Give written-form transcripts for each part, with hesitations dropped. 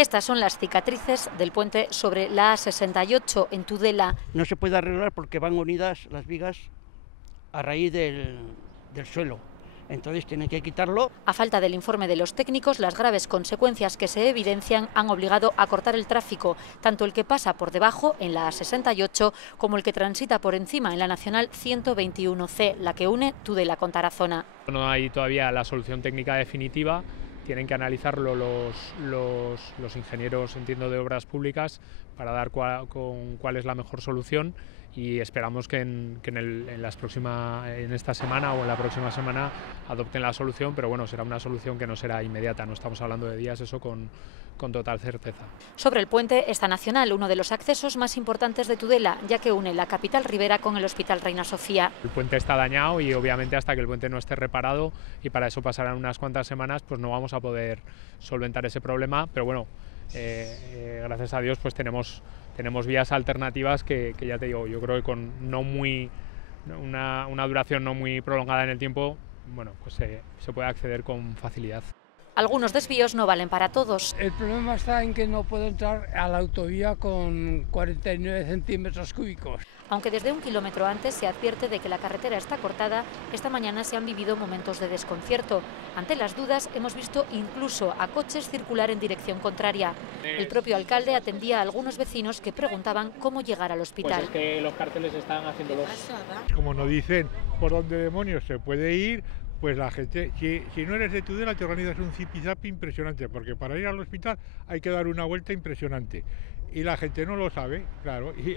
Estas son las cicatrices del puente sobre la A68 en Tudela. No se puede arreglar porque van unidas las vigas a raíz del suelo. Entonces tienen que quitarlo. A falta del informe de los técnicos, las graves consecuencias que se evidencian han obligado a cortar el tráfico, tanto el que pasa por debajo en la A68 como el que transita por encima en la Nacional 121C, la que une Tudela con Tarazona. No hay todavía la solución técnica definitiva. Tienen que analizarlo los ingenieros, entiendo, de obras públicas para dar cuál es la mejor solución, y esperamos que en esta semana o en la próxima semana adopten la solución, pero bueno, será una solución que no será inmediata, no estamos hablando de días, eso con total certeza. Sobre el puente está Nacional, uno de los accesos más importantes de Tudela, ya que une la capital ribera con el Hospital Reina Sofía. El puente está dañado y obviamente hasta que el puente no esté reparado, y para eso pasarán unas cuantas semanas, pues no vamos a poder solventar ese problema, pero bueno, gracias a Dios pues tenemos vías alternativas que ya te digo, yo creo que con una duración no muy prolongada en el tiempo, bueno, pues se puede acceder con facilidad. Algunos desvíos no valen para todos. El problema está en que no puedo entrar a la autovía con 49 centímetros cúbicos. Aunque desde 1 kilómetro antes se advierte de que la carretera está cortada, esta mañana se han vivido momentos de desconcierto. Ante las dudas hemos visto incluso a coches circular en dirección contraria. El propio alcalde atendía a algunos vecinos que preguntaban cómo llegar al hospital. Pues es que los carteles están haciéndolo. Como nos dicen por dónde demonios se puede ir, pues la gente, si no eres de Tudela, te organizas un zipizapi impresionante, porque para ir al hospital hay que dar una vuelta impresionante. Y la gente no lo sabe, claro, y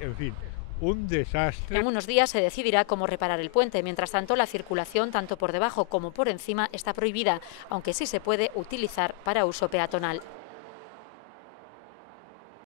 en fin, un desastre. En unos días se decidirá cómo reparar el puente. Mientras tanto, la circulación, tanto por debajo como por encima, está prohibida, aunque sí se puede utilizar para uso peatonal.